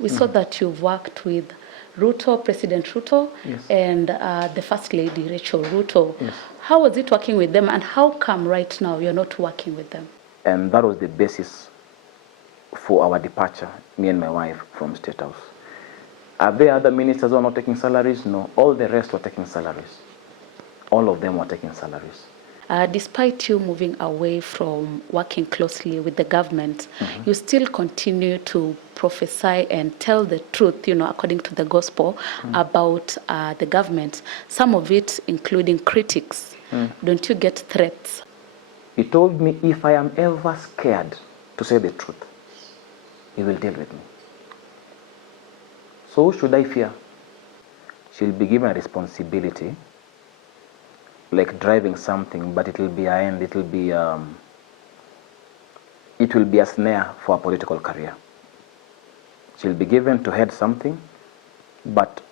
We saw that you've worked with Ruto, President Ruto, Yes. and the First Lady, Rachel Ruto. Yes. How was it working with them, and how come right now you're not working with them? And that was the basis for our departure, me and my wife, from State House. Are there other ministers who are not taking salaries? No. All the rest were taking salaries. All of them were taking salaries. Despite you moving away from working closely with the government, you still continue to prophesy and tell the truth, according to the gospel, about the government. Some of it including critics. Don't you get threats? He told me if I am ever scared to say the truth, he will deal with me. So who should I fear? She'll be given a responsibility, like driving something, but it will be an end. It will be a snare for a political career. She'll be given to head something, but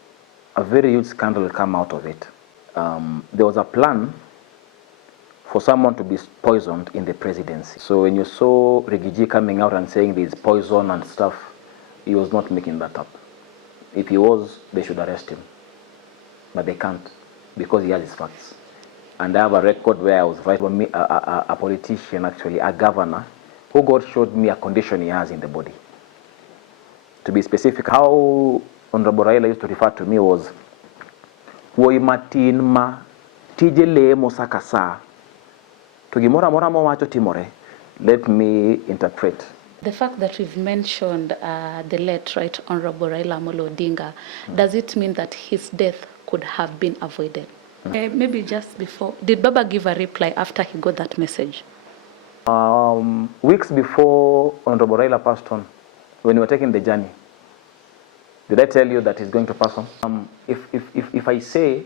a very huge scandal will come out of it. There was a plan for someone to be poisoned in the presidency. So when you saw Rigiji coming out and saying there's poison and stuff, he was not making that up. If he was, they should arrest him. But they can't, because he has his facts. And I have a record where I was right for me, a politician, actually, a governor, who God showed me a condition he has in the body. To be specific, how Honorable Raila used to refer to me was, Woi matin ma tijele mosakasa. Tugimora mora mo wacho timore. Let me interpret. The fact that we've mentioned the late Right Honorable Raila Amolo Odinga, does it mean that his death could have been avoided? Maybe just before, did Baba give a reply after he got that message? Weeks before Honorable Raila passed on, when we were taking the journey, did I tell you that he's going to pass on? If I say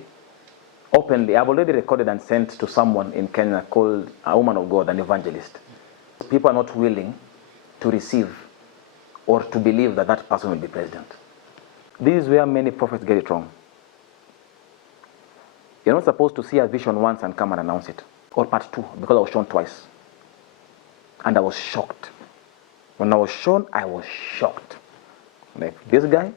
openly, I've already recorded and sent to someone in Kenya called a woman of God, an evangelist. People are not willing to receive or to believe that that person will be president. This is where many prophets get it wrong. You're not supposed to see a vision once and come and announce it. Or part two, because I was shown twice. And I was shocked. When I was shown, I was shocked. Like, this guy,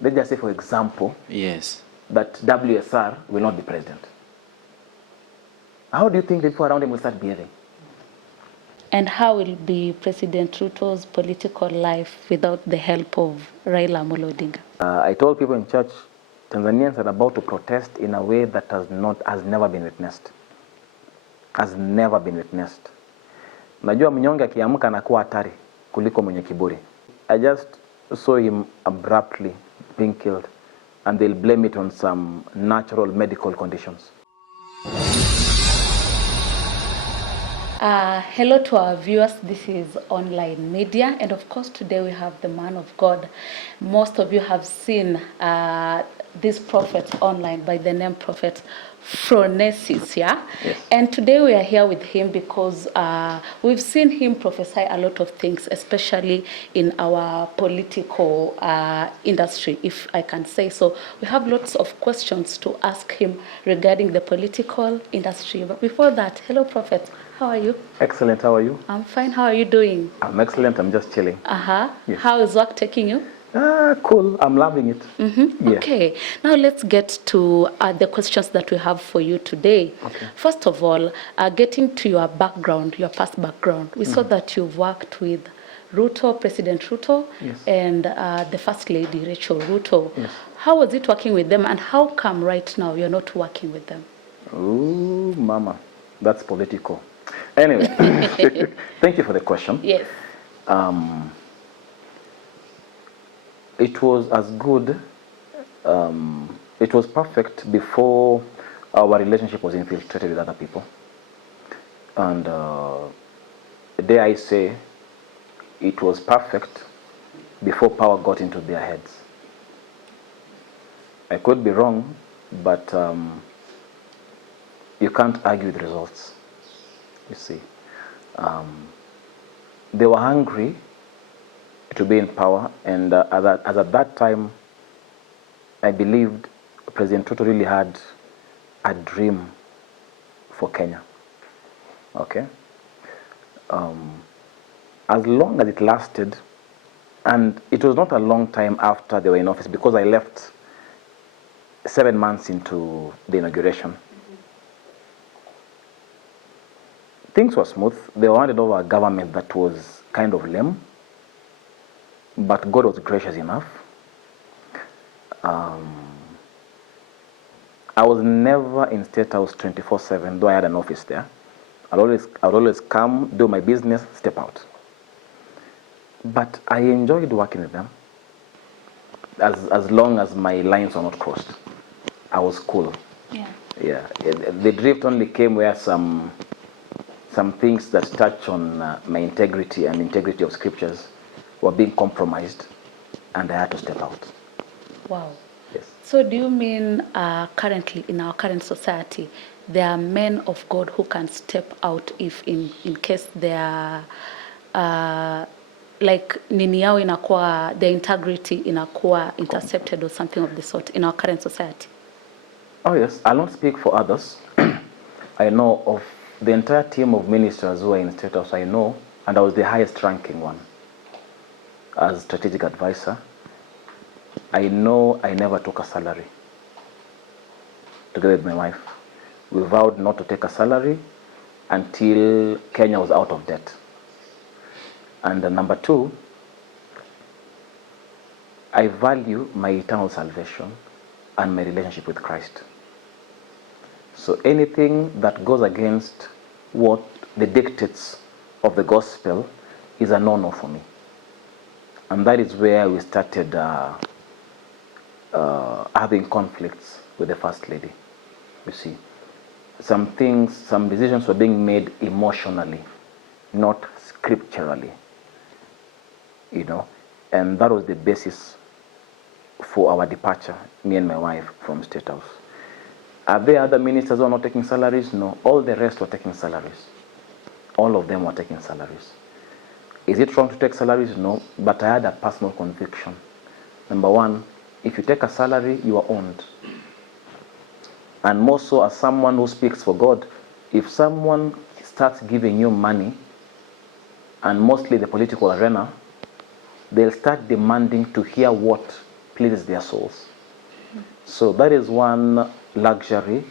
let's just say, for example, yes, that WSR will not be president. How do you think the people around him will start behaving? And how will be President Ruto's political life without the help of Raila Amolo Odinga? I told people in church, Tanzanians are about to protest in a way that has never been witnessed. Has never been witnessed. Najua mnyonge akiamka anakuwa hatari kuliko mwenye kiburi. I just saw him abruptly being killed, and they'll blame it on some natural medical conditions. Hello to our viewers. This is Online Media, and of course today we have the man of God. Most of you have seen this prophet online by the name Prophet Phronesis, yeah? Yes. And today we are here with him because we've seen him prophesy a lot of things, especially in our political industry, if I can say so. We have lots of questions to ask him regarding the political industry. But before that, hello Prophet, how are you? Excellent, how are you? I'm fine, how are you doing? I'm excellent, I'm just chilling. Yes. How is work taking you? Cool, I'm loving it. Yeah. Okay, now let's get to the questions that we have for you today. Okay. First of all, getting to your background, your past background, we saw that you've worked with Ruto, President Ruto, Yes. and the First Lady, Rachel Ruto. Yes. How was it working with them, and how come right now you're not working with them? Ooh, mama, that's political. Anyway, thank you for the question. Yes. It was as good, it was perfect before our relationship was infiltrated with other people. And dare I say, it was perfect before power got into their heads. I could be wrong, but you can't argue with results, you see. They were hungry to be in power, and as at that time, I believed President Ruto really had a dream for Kenya. Okay? As long as it lasted, And it was not a long time after they were in office, because I left 7 months into the inauguration. Things were smooth. They were handed over a government that was kind of lame, but God was gracious enough. I was never in State House 24/7, though I had an office there. I would always come, do my business, step out. But I enjoyed working with them, as long as my lines were not crossed. I was cool. Yeah. Yeah. The drift only came where some things that touch on my integrity and integrity of scriptures were being compromised, and I had to step out. Wow. Yes. So do you mean currently in our current society, there are men of God who can step out if in case they are like nini yao inakuwa, their integrity inakuwa intercepted or something of the sort in our current society? Oh yes, I'll not speak for others. I know of the entire team of ministers who are in State House, I know, and I was the highest ranking one as strategic advisor. I know I never took a salary together with my wife. We vowed not to take a salary until Kenya was out of debt. And number two, I value my eternal salvation and my relationship with Christ. So anything that goes against what the dictates of the gospel is a no-no for me. And that is where we started having conflicts with the First Lady. You see, some decisions were being made emotionally, not scripturally. You know, and that was the basis for our departure, me and my wife, from State House. Are there other ministers who are not taking salaries? No. All the rest were taking salaries. All of them were taking salaries. Is it wrong to take salaries? No. But I had a personal conviction. Number one, if you take a salary, you are owned. And more so as someone who speaks for God, if someone starts giving you money, and mostly the political arena, they'll start demanding to hear what pleases their souls. So that is one luxury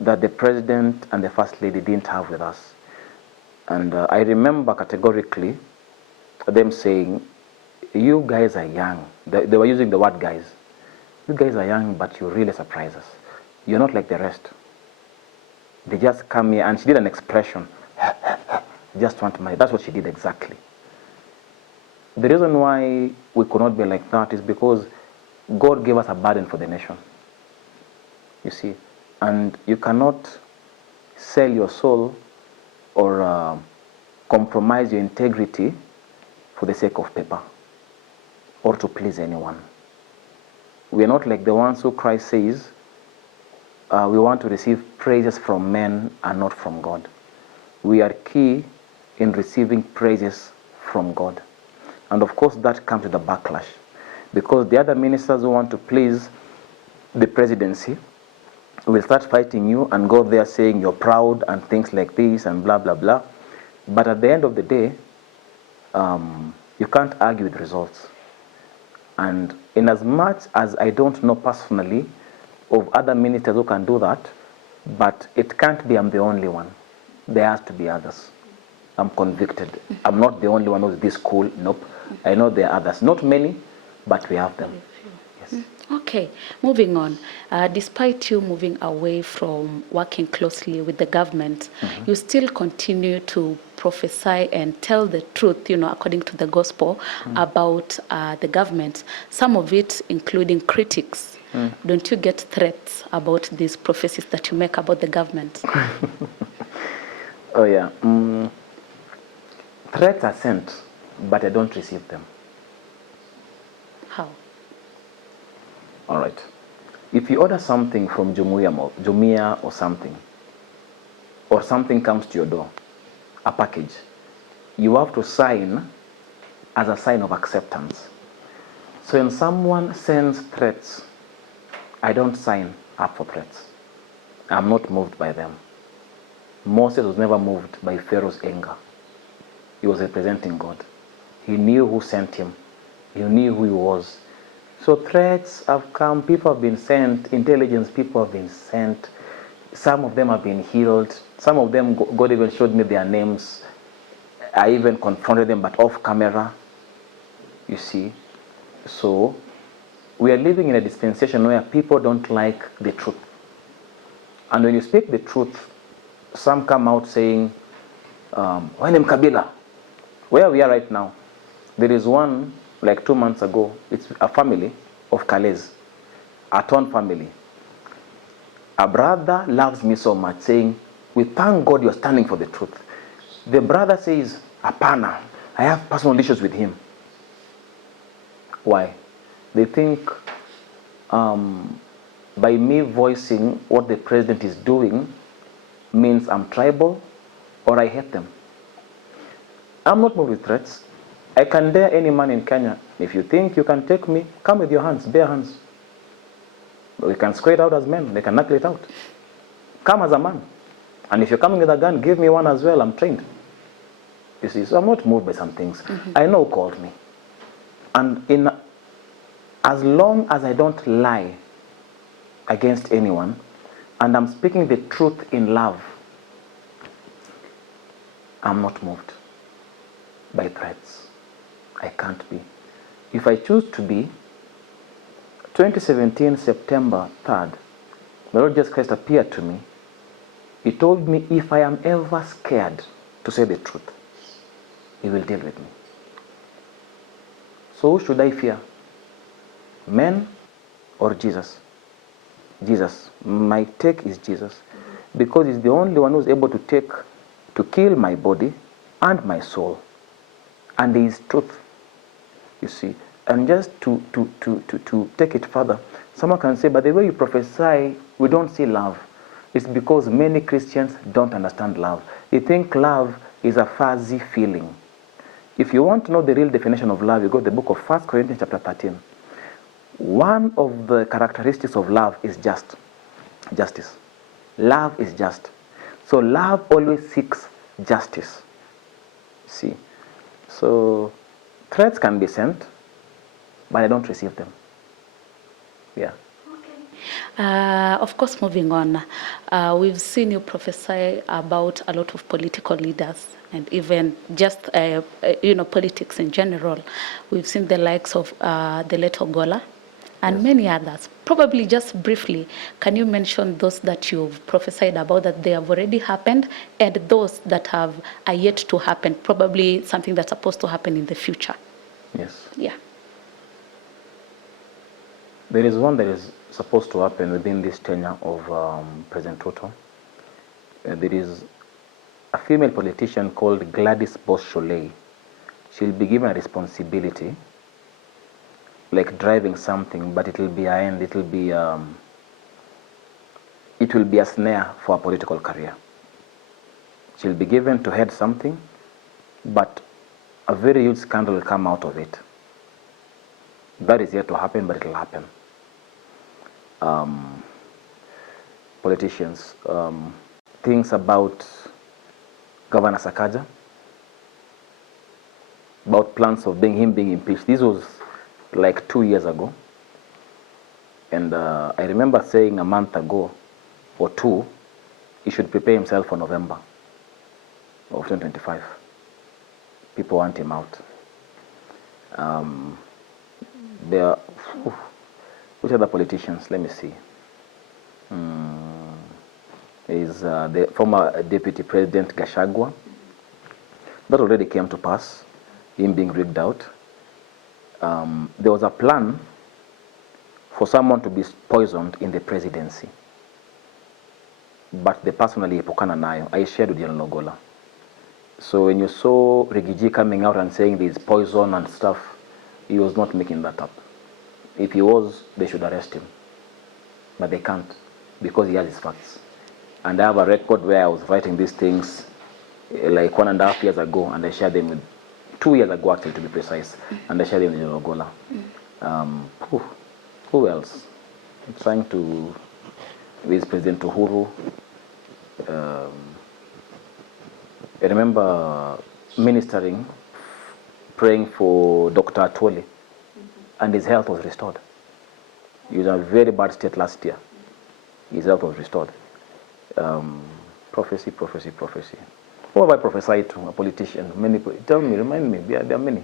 that the president and the first lady didn't have with us. And I remember categorically them saying, you guys are young. They were using the word guys. You guys are young, but you really surprise us. You're not like the rest. They just come here, and she did an expression. Just want money. That's what she did exactly. The reason why we could not be like that is because God gave us a burden for the nation. You see, and you cannot sell your soul or compromise your integrity for the sake of paper or to please anyone. We are not like the ones who Christ says we want to receive praises from men and not from God. We are key in receiving praises from God. And of course that comes with a backlash, because the other ministers who want to please the presidency will start fighting you and go there saying you're proud and things like this and blah blah blah. But at the end of the day, you can't argue with results. And in as much as I don't know personally of other ministers who can do that, but it can't be I'm the only one. There has to be others. I'm convicted. I'm not the only one who's this cool. Nope. I know there are others. Not many, but we have them. Yes. Okay, moving on. Despite you moving away from working closely with the government, you still continue to prophesy and tell the truth, according to the gospel about the government. Some of it including critics. Don't you get threats about these prophecies that you make about the government? Oh yeah. Threats are sent, but I don't receive them. How? All right. If you order something from Jumia or something comes to your door, a package, you have to sign as a sign of acceptance. So when someone sends threats, I don't sign up for threats. I'm not moved by them. Moses was never moved by Pharaoh's anger. He was representing God. He knew who sent him, You knew who he was. So threats have come, people have been sent, intelligence people have been sent. Some of them have been healed. Some of them, God even showed me their names. I even confronted them, but off camera, you see. So we are living in a dispensation where people don't like the truth. And when you speak the truth, some come out saying, when am Kabila? Where we are right now, there is one, like 2 months ago, it's a family of Calais, a Ton family. A brother loves me so much, saying, we thank God you're standing for the truth. The brother says, Apana, I have personal issues with him. Why? They think by me voicing what the president is doing means I'm tribal or I hate them. I'm not moved with threats. I can dare any man in Kenya. If you think you can take me, come with your hands, bare hands. We can square it out as men. They can knuckle it out. Come as a man. And if you're coming with a gun, give me one as well. I'm trained. You see, so I'm not moved by some things. I know who called me. And as long as I don't lie against anyone, and I'm speaking the truth in love, I'm not moved by threats. I can't be. If I choose to be, 2017, September 3rd, the Lord Jesus Christ appeared to me. He told me if I am ever scared to say the truth, He will deal with me. So who should I fear? Men or Jesus? Jesus. My take is Jesus. Because He's the only one who's able to kill my body and my soul. And He is truth. You see. And just to take it further, someone can say, but the way you prophesy, we don't see love. It's because many Christians don't understand love. They think love is a fuzzy feeling. If you want to know the real definition of love, you go to the book of 1 Corinthians chapter 13. One of the characteristics of love is justice. Love is just. So love always seeks justice. See? So threats can be sent, but I don't receive them. Yeah. Of course, moving on, we've seen you prophesy about a lot of political leaders and even just, politics in general. We've seen the likes of the late Ogola and Yes. many others. Probably just briefly, can you mention those that you've prophesied about that they have already happened and those that are yet to happen, probably something that's supposed to happen in the future? Yes. Yeah. There is one that is supposed to happen within this tenure of President Ruto. There is a female politician called Gladys Bosch-Sholei. She'll be given a responsibility, like driving something, but it will be an end. It will be a snare for a political career. She'll be given to head something, but a very huge scandal will come out of it. That is yet to happen, but it will happen. Politicians, things about Governor Sakaja, about plans of him being impeached. This was like 2 years ago. And I remember saying a month ago or two, he should prepare himself for November of 2025. People want him out. There, which other politicians? Let me see. Is the former Deputy President Gashagwa. That already came to pass, him being rigged out. There was a plan for someone to be poisoned in the presidency. But the personally epukana nayo, I shared with General Ogola. So when you saw Rigiji coming out and saying there's poison and stuff, he was not making that up. If he was, they should arrest him. But they can't, because he has his facts. And I have a record where I was writing these things like 1.5 years ago, and I shared them with 2 years ago, actually, to be precise, and I shared them with General Ogola. Who else? I'm trying to, with President Uhuru. I remember ministering, praying for Dr. Atwoli and his health was restored. He was in a very bad state last year. His health was restored. Prophecy, prophecy, prophecy. What have I prophesied to a politician? Many. Tell me, remind me. There are many.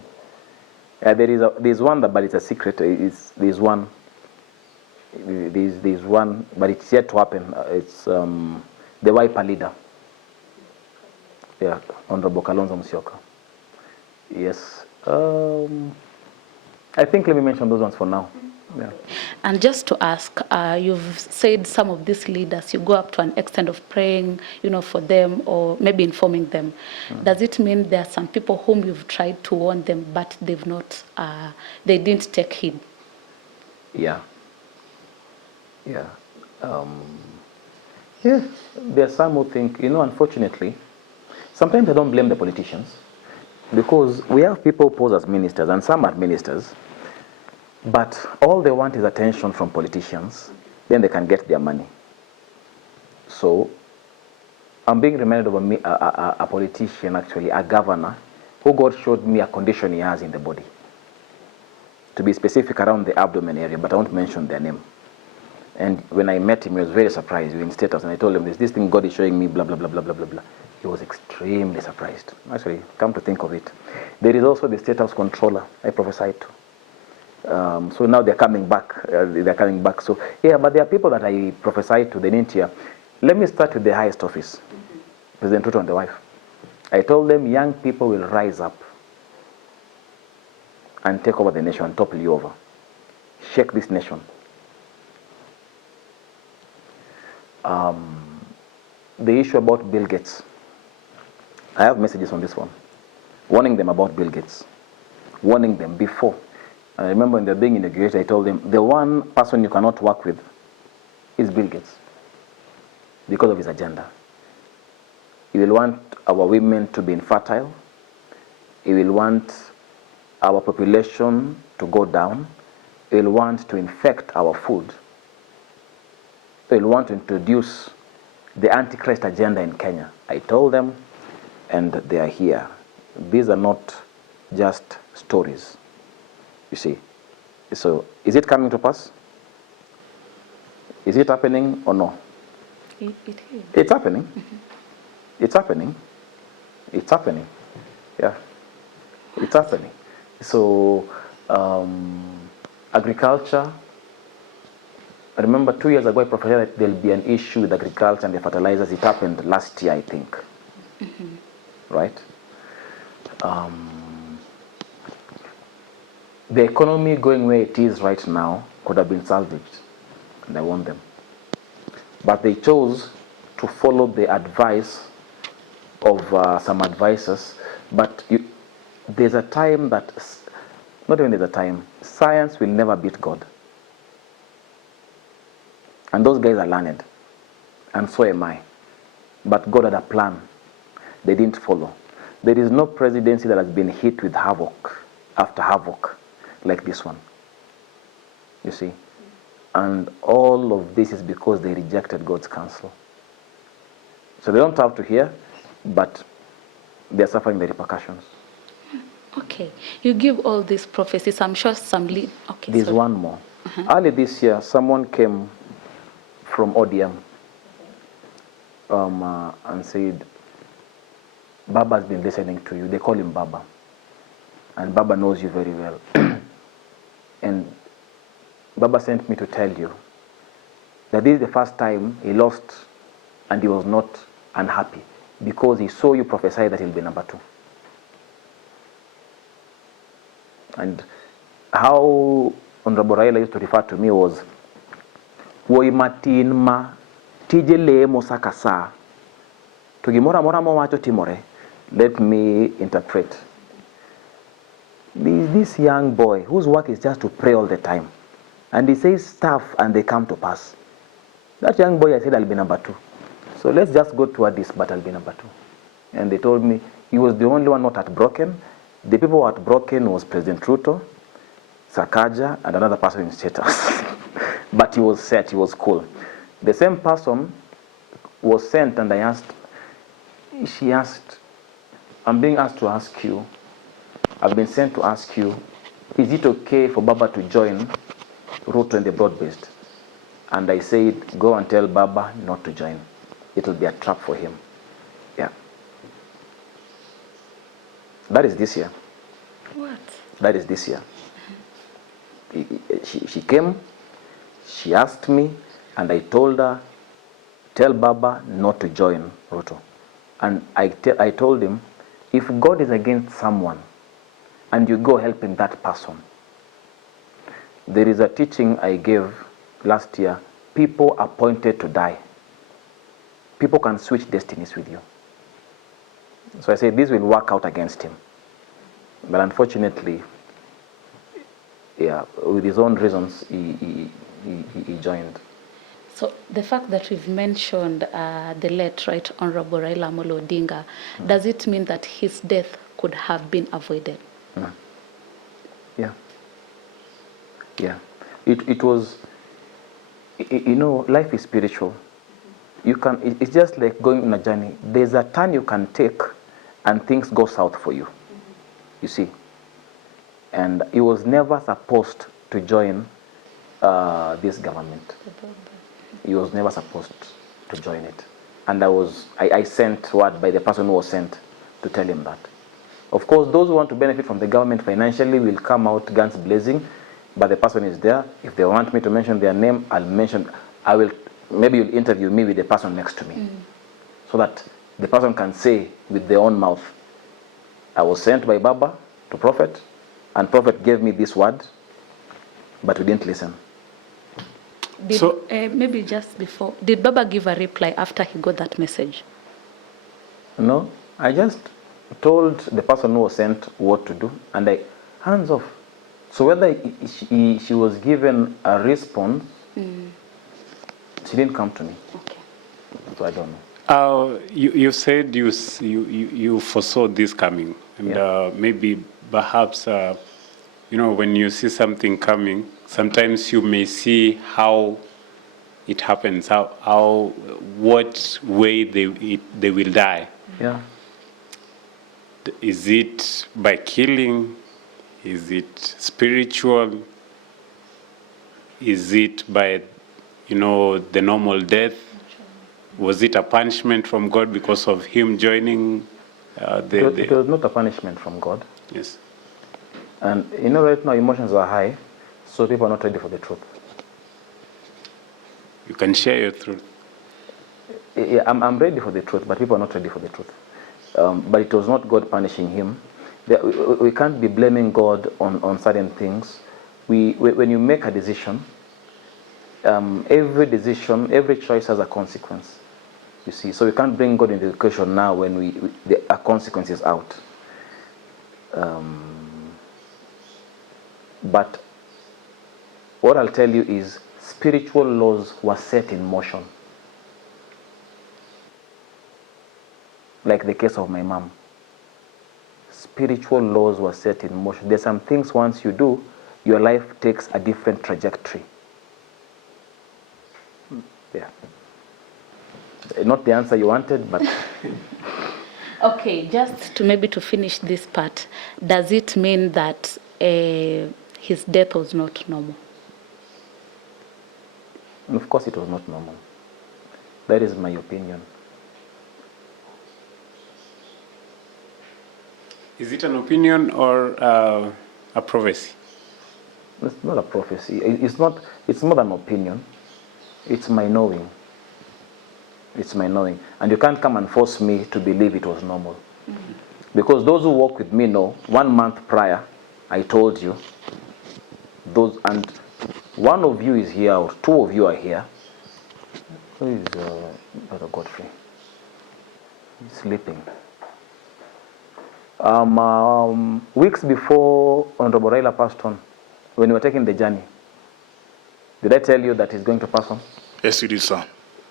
There's one, but it's a secret. There's one. There's one, but it's yet to happen. It's the Wiper leader. Yeah, Honorable Kalonzo Musyoka. Yes. I think let me mention those ones for now. Yeah. And just to ask, you've said some of these leaders, you go up to an extent of praying, for them or maybe informing them. Does it mean there are some people whom you've tried to warn them, but they've not, they didn't take heed? Yeah. Yeah. Yeah. There are some who think, unfortunately, sometimes I don't blame the politicians because we have people posed as ministers and some are ministers. But all they want is attention from politicians, then they can get their money. So I'm being reminded of a politician, actually, a governor, who God showed me a condition he has in the body. To be specific, around the abdomen area, but I won't mention their name. And when I met him, he was very surprised. We were in status, and I told him, there's this thing God is showing me, blah, blah, blah, blah, blah, blah, blah. He was extremely surprised. Actually, come to think of it. There is also the state house controller I prophesied to. So now they're coming back. So yeah, but there are people that I prophesied to, they didn't hear. Let me start with the highest office, President Ruto and the wife. I told them young people will rise up and take over the nation, topple you over, shake this nation. The issue about Bill Gates, I have messages on this one, warning them about Bill Gates, warning them before. I remember when they're being inaugurated, I told them, the one person you cannot work with is Bill Gates because of his agenda. He will want our women to be infertile. He will want our population to go down. He will want to infect our food. He will want to introduce the Antichrist agenda in Kenya. I told them, and they are here. These are not just stories. You see, so is it coming to pass? Is it happening or no? It is. It's happening. It's happening. It's happening. Yeah, it's happening. So agriculture. I remember 2 years ago I prophesied that there'll be an issue with agriculture and the fertilizers. It happened last year, I think. Right? The economy going where it is right now could have been salvaged, and I warned them. But they chose to follow the advice of some advisors. But there's a time that, not even there's a time, science will never beat God. And those guys are learned, and so am I. But God had a plan. They didn't follow. There is no presidency that has been hit with havoc after havoc like this one. You see? And all of this is because they rejected God's counsel. So they don't have to hear, but they're suffering the repercussions. Okay. You give all these prophecies. I'm sure some okay. There's one more. Early this year, someone came from ODM and said, Baba has been listening to you. They call him Baba. And Baba knows you very well. And Baba sent me to tell you that this is the first time he lost and he was not unhappy because he saw you prophesy that he'll be number 2. And how Honorable Raila used to refer to me was, Woi matin ma tijele mosakasa tugimora mora mo wacho timore. Let me interpret. This young boy whose work is just to pray all the time, and he says stuff and they come to pass. That young boy, I said, I'll be number 2. So let's just go toward this, but I'll be number 2. And they told me he was the only one not heartbroken. The people who were heartbroken was President Ruto, Sakaja, and another person in status. But he was set, he was cool. The same person was sent, and she asked, I'm being asked to ask you, I've been sent to ask you is it okay for Baba to join Ruto in the broad-based? And I said, go and tell Baba not to join. It will be a trap for him. Yeah. That is this year. What? That is this year. She came, she asked me, and I told her, tell Baba not to join Ruto. And I told him, if God is against someone, and you go helping that person, there is a teaching I gave last year, people appointed to die. People can switch destinies with you. So I said, this will work out against him. But unfortunately, yeah, with his own reasons, he joined. So the fact that we've mentioned the late Right Honorable Raila Amolo Odinga, does it mean that his death could have been avoided? Yeah. Yeah. It was, you know, life is spiritual. You can, it's just like going on a journey. There's a turn you can take and things go south for you. You see. And he was never supposed to join this government. He was never supposed to join it. And I sent word by the person who was sent to tell him that. Of course, those who want to benefit from the government financially will come out guns blazing, but the person is there. If they want me to mention their name, I'll mention. I will. Maybe you'll interview me with the person next to me, so that the person can say with their own mouth, I was sent by Baba to Prophet, and Prophet gave me this word, but we didn't listen. Maybe just before, did Baba give a reply after he got that message? No, I just told the person who was sent what to do, and I hands off. So whether she was given a response, she didn't come to me. Okay. So I don't know. You said you foresaw this coming, and maybe perhaps you know, when you see something coming, sometimes you may see how it happens, how what way they will die. Yeah. Is it by killing? Is it spiritual? Is it by, you know, the normal death? Was it a punishment from God because of him joining It was not a punishment from God. Yes. And you know, right now emotions are high, so people are not ready for the truth. You can share your truth. Yeah, I'm ready for the truth, but people are not ready for the truth. But it was not God punishing him. We can't be blaming God on certain things. When you make a decision, every choice has a consequence. You see, so we can't bring God into the equation now when a consequence is out. But what I'll tell you is spiritual laws were set in motion. Like the case of my mom. Spiritual laws were set in motion. There's some things once you do, your life takes a different trajectory. Yeah. Not the answer you wanted, but... Okay, just to finish this part, does it mean that his death was not normal? Of course it was not normal. That is my opinion. Is it an opinion or a prophecy? It's not a prophecy. It's more than an opinion. It's my knowing. It's my knowing. And you can't come and force me to believe it was normal. Because those who walk with me know, 1 month prior, I told you, and one of you is here, or 2 of you are here. Who is Brother Godfrey? He's sleeping. Weeks before Honorable Raila passed on, when we were taking the journey, did I tell you that he's going to pass on? Yes, you did, sir.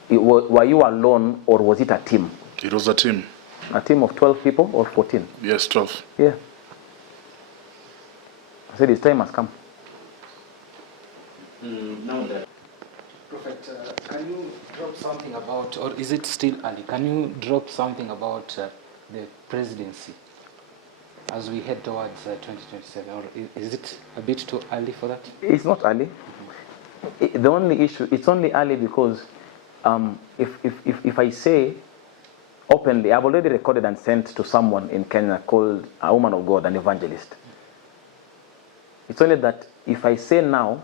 Were you alone, or was it a team? It was a team. A team of 12 people or 14? Yes, 12. Yeah. I said his time has come. Now that Prophet, can you drop something about, or is it still early? Can you drop something about the presidency? as we head towards 2027, or is it a bit too early for that? It's not early. The only issue, it's only early because if I say openly, I've already recorded and sent to someone in Kenya called a woman of God, an evangelist. It's only that if I say now,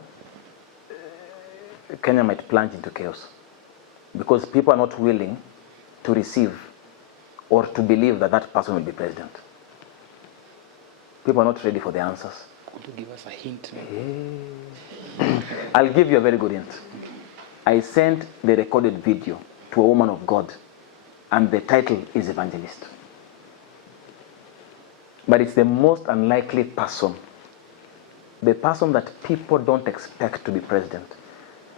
Kenya might plunge into chaos because people are not willing to receive or to believe that that person will be president. People are not ready for the answers. Could you give us a hint? I'll give you a very good hint. I sent the recorded video to a woman of God, and the title is Evangelist. But it's the most unlikely person. The person that people don't expect to be president.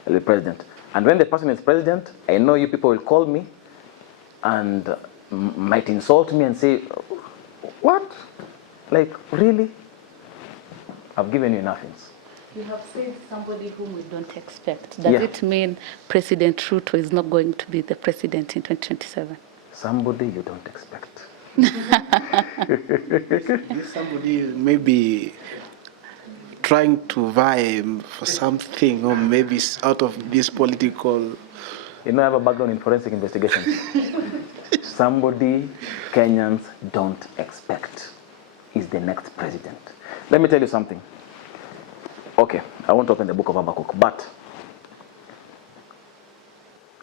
Will be president. And when the person is president, I know you people will call me and might insult me and say, what? Like, really? I've given you enough hints. You have said somebody whom we don't expect. Does Yeah. it mean President Ruto is not going to be the president in 2027? Somebody you don't expect. This somebody is maybe trying to vie for something, or maybe out of this political. You know, I have a background in forensic investigations. Somebody Kenyans don't expect is the next president. Let me tell you something. Okay, I won't open the book of Habakkuk, but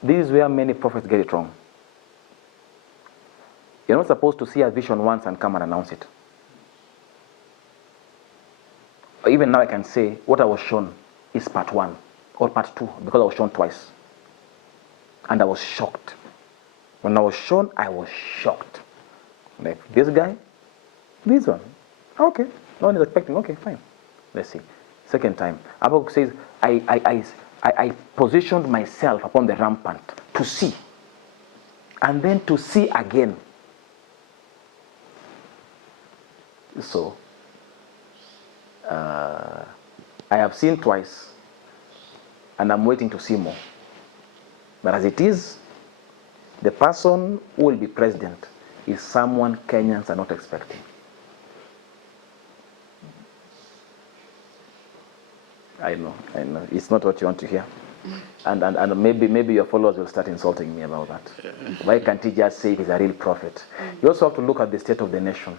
this is where many prophets get it wrong. You're not supposed to see a vision once and come and announce it. Even now I can say what I was shown is part 1 or part 2 because I was shown twice. And I was shocked. When I was shown, I was shocked. Like, this guy, this one. Okay, no one is expecting. Okay, fine. Let's see. Second time, Habakkuk says, I positioned myself upon the rampart to see. And then to see again. So, I have seen twice. And I'm waiting to see more. But as it is, the person who will be president is someone Kenyans are not expecting. I know. It's not what you want to hear. And maybe your followers will start insulting me about that. Why can't he just say he's a real prophet? You also have to look at the state of the nation.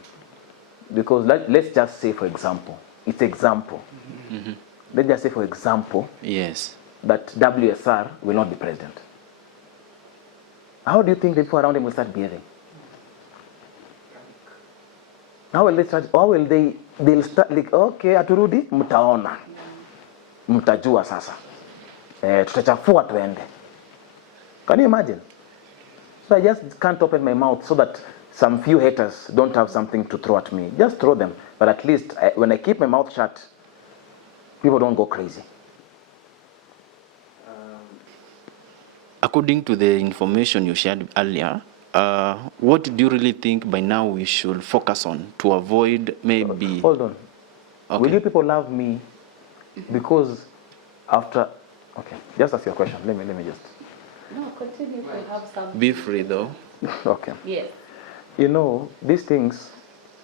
Because let's just say, for example, it's example. Mm-hmm. Let's just say, for example, Yes. that WSR will not be president. How do you think the people around him will start behaving? How will they start? How will they'll start like, okay, aturudi, mtaona. Mtajua sasa. Tutachafua tuende. Can you imagine? So I just can't open my mouth so that some few haters don't have something to throw at me. Just throw them. But at least when I keep my mouth shut, people don't go crazy. According to the information you shared earlier, what do you really think by now we should focus on to avoid maybe... Hold on. Okay. Will you people love me because after... Okay, just ask your question. Let me just... No, continue if you have some. Be free though. Okay. Yes. You know, these things,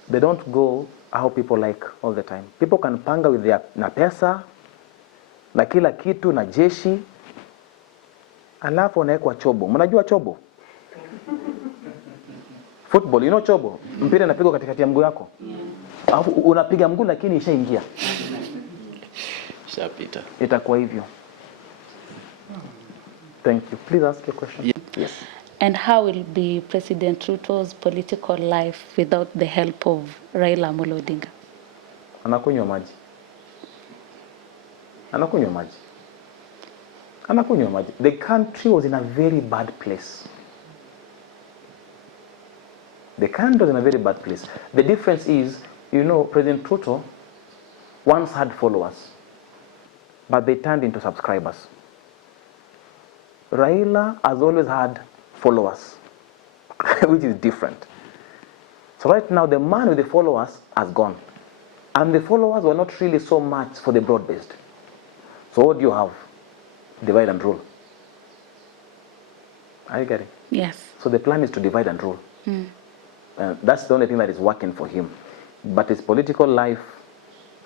they don't go how people like all the time. People can panga with their na pesa, na kila kitu, na jeshi, alafu wanawekwa chobo. Mnajua chobo? Football, you know chobo? Mpira inapigwa katikati ya mguu yako. Alafu unapiga mguu lakini ishaingia. Shapita. Itakuwa hivyo. Thank you. Please ask your question. Yeah. Yes. And how will be President Ruto's political life without the help of Raila Amolo Odinga? Anakunywa maji. Anakunywa maji. Anakunywa maji. The country was in a very bad place. The country was in a very bad place. The difference is, you know, President Ruto once had followers, but they turned into subscribers. Raila has always had followers, which is different. So right now, the man with the followers has gone. And the followers were not really so much for the broad-based. So what do you have? Divide and rule. Are you getting? Yes. So the plan is to divide and rule. That's the only thing that is working for him. but his political life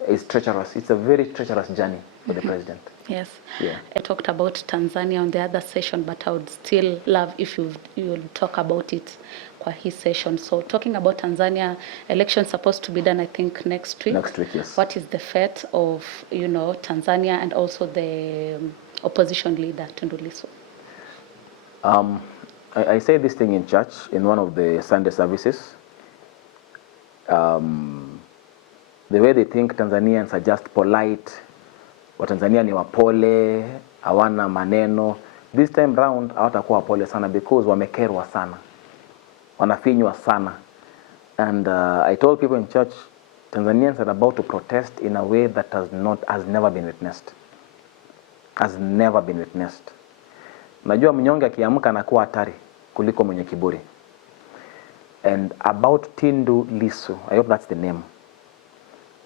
is treacherous. It's a very treacherous journey for the president. Yes. Yeah. I talked about Tanzania on the other session, but I would still love if you'll talk about it kwa hii session. So talking about Tanzania, elections supposed to be done, I think, next week. Next week, yes. What is the fate of, Tanzania and also the opposition leader, Tundu Lissu? I say this thing in church, in one of the Sunday services. The way they think Tanzanians are just polite, Watanzania ni wapole, hawana maneno. This time round hawatakuwa wapole sana because wamekerwa sana, wanafinywa sana. And I told people in church, Tanzanians are about to protest in a way that has never been witnessed. Has never been witnessed. Najua mnyonge akiamka anakuwa hatari kuliko mwenye kiburi. And about Tundu Lissu, I hope that's the name.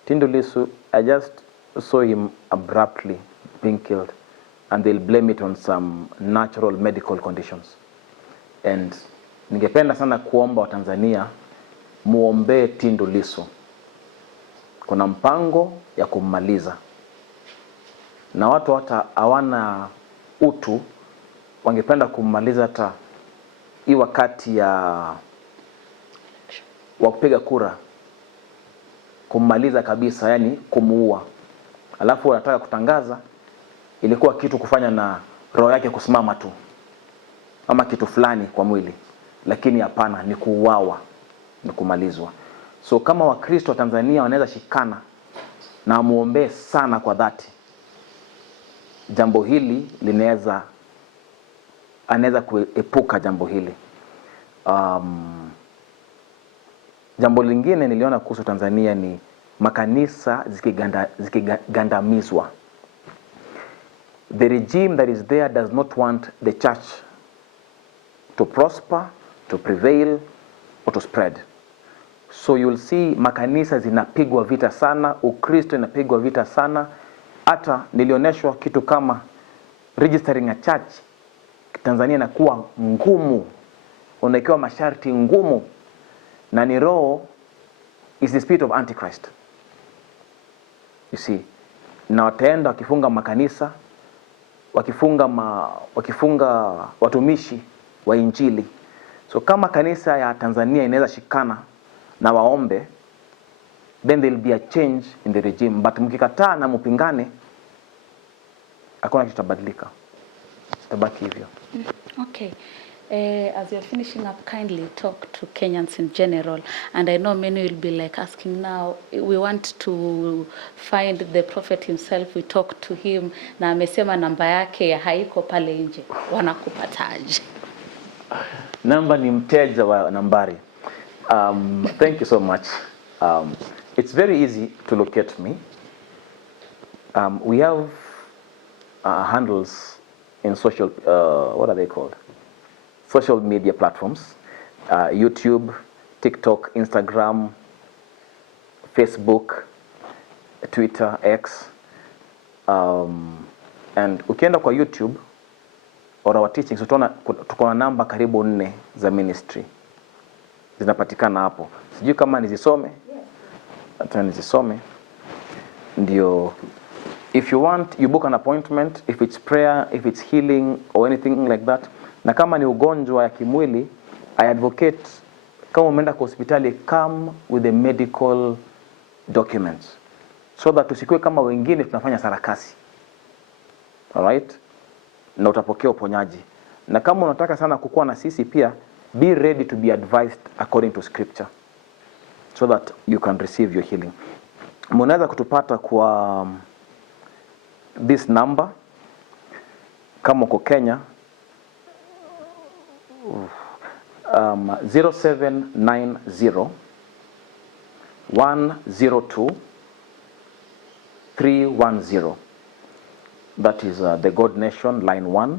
Tundu Lissu, I just saw him abruptly being killed, and they'll blame it on some natural medical conditions. And ningependa sana kuomba wa Tanzania muombe Tundu Lissu. Kuna mpango ya kummaliza. Na watu hata hawana utu, wangependa kummaliza hata hii wakati ya wa kupiga kura, kummaliza kabisa, yani kumuua. Alafu wanataka kutangaza ilikuwa kitu kufanya na roho yake kusimama tu, ama kitu fulani kwa mwili, lakini hapana, ni kuuawa, ni kumalizwa. So kama Wakristo wa Tanzania wanaweza shikana na muombe sana kwa dhati, jambo hili anaweza kuepuka jambo hili. Jambo lingine niliona kuhusu Tanzania ni makanisa zikigandamizwa. The regime that is there does not want the church to prosper, to prevail, or to spread. So you'll see makanisa zinapigwa vita sana, Ukristo inapigwa vita sana. Hata nilioneshwa kitu kama registering a church Tanzania inakuwa ngumu, unawekewa masharti ngumu, na ni roho is the spirit of Antichrist. You see, na wataenda wakifunga makanisa, wakifunga watumishi wa Injili. So kama kanisa ya Tanzania inaweza shikana na waombe, then there will be a change in the regime. But mkikataa na mpingane, hakuna kitu kitabadilika. Itabaki hivyo. Okay. As you're finishing up, kindly talk to Kenyans in general. And I know many will be like asking now, we want to find the prophet himself, we talk to him, na amesema namba yake haiko pale nje. Wanakupataje? Namba ni mteja wa nambari. Thank you so much. It's very easy to locate me. We have handles in social, what are they called? Social media platforms, YouTube, TikTok, Instagram, Facebook, Twitter, X. And ukienda kwa YouTube or our teachings, utaona tuko na namba karibu 4 za ministry zinapatikana hapo. Sijui kama nizisome. Hata nizisome. Ndio, if you want, you book an appointment, if it's prayer, if it's healing or anything like that. Na kama ni ugonjwa ya kimwili, I advocate, kama umeenda kwa hospitali, come with the medical documents, so that usikue kama wengine tunafanya sarakasi. Alright? Na utapokea uponyaji. Na kama unataka sana kukua na sisi pia, be ready to be advised according to scripture, so that you can receive your healing. Mnaweza kutupata kwa this number, kama uko Kenya, 0790 102 310. That is the God Nation line 1,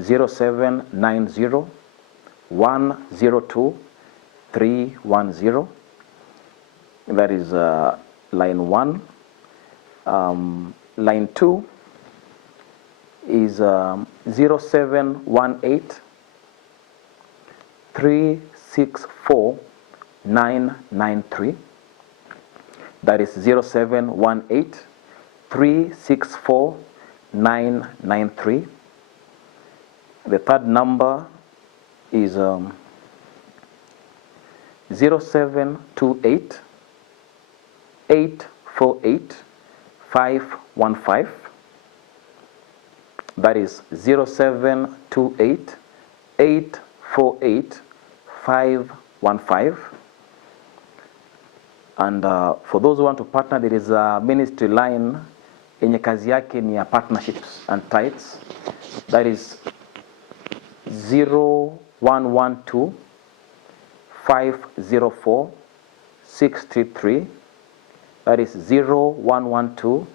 0790 102 310. That is line 1. Line 2 is 0718 364 993. That is 0718 364 993. The third number is 0728 848 515. That is 0728 848 515. And for those who want to partner, there is a ministry line yenye kazi yake ni ya partnerships and tithes. That is 0112 504 633. That is 0112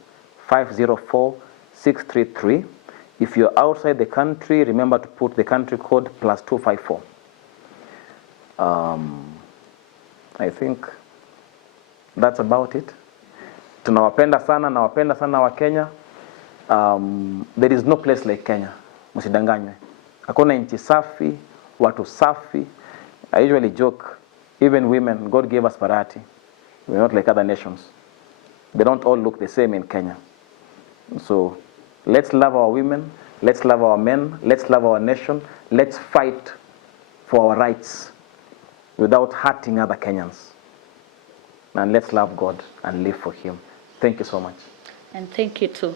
504 633. If you're outside the country, remember to put the country code +254. I think that's about it. Tunawapenda sana, nawapenda sana wa Kenya. There is no place like Kenya. Msidanganywe. Hakuna nchi safi, watu safi. I usually joke, even women, God gave us variety. We're not like other nations. They don't all look the same in Kenya. So let's love our women, let's love our men, let's love our nation, let's fight for our rights without hurting other Kenyans. And let's love God and live for Him. Thank you so much. And thank you too.